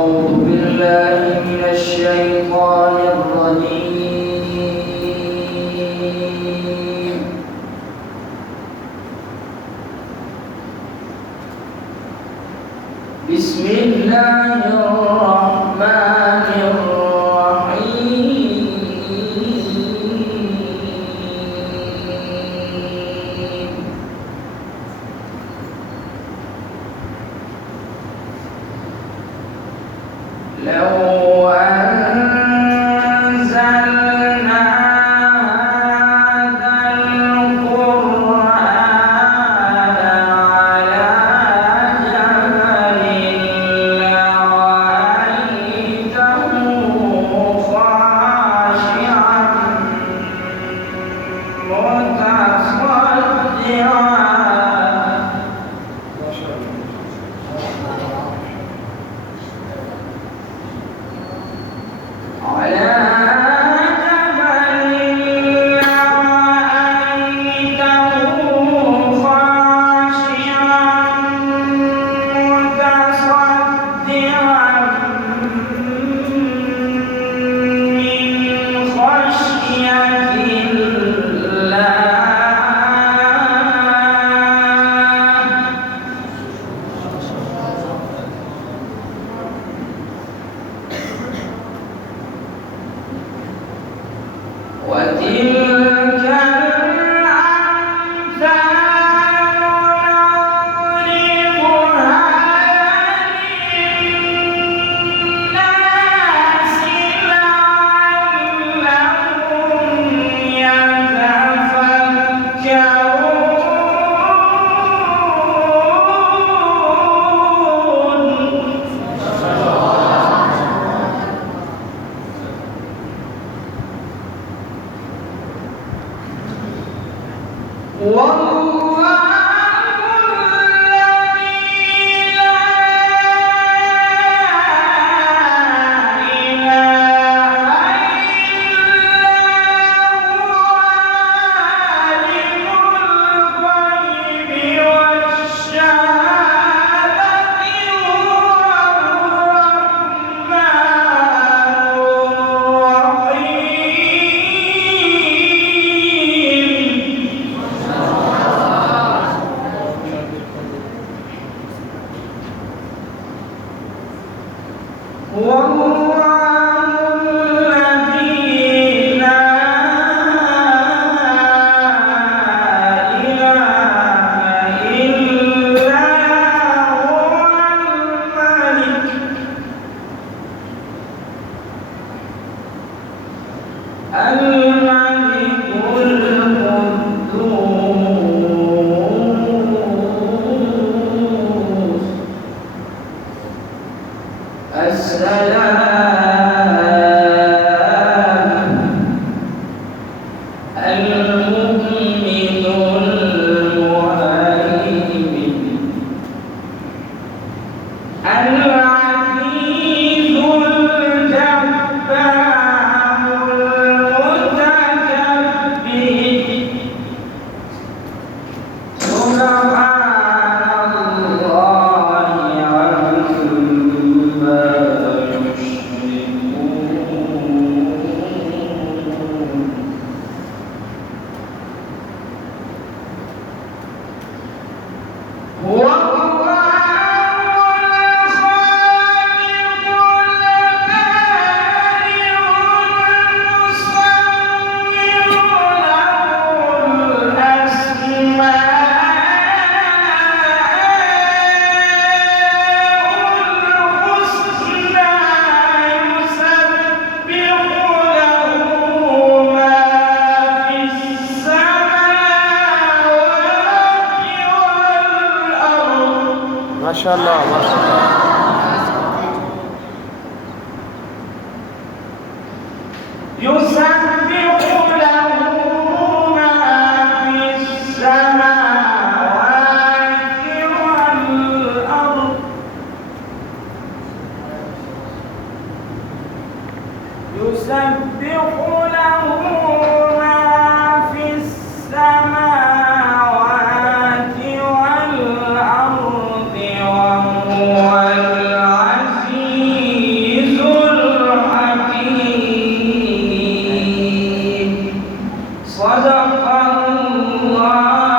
أعوذ بالله من الشيطان الرجيم. بسم الله الرحمن الرحيم. لو أنزلنا هذا القرآن على جبل لرأيته خاشعا متصدعا وتلك الأمثال نضربها للناس لعلهم يتفكرون. والله الذي لا إله إلا هو عالم الغيب والشهادة هو الرحمن الرحيم. والله الذي لا إله إلا هو الملك القدوس السلام المؤمن المهيمن العزيز الجبار المتكبر. سبحان الله عما يشركون. هو ما شاء الله ما شاء الله. يسبح له ما في السماوات والأرض. يسبح له ما في السماوات والأرض وهو العزيز الله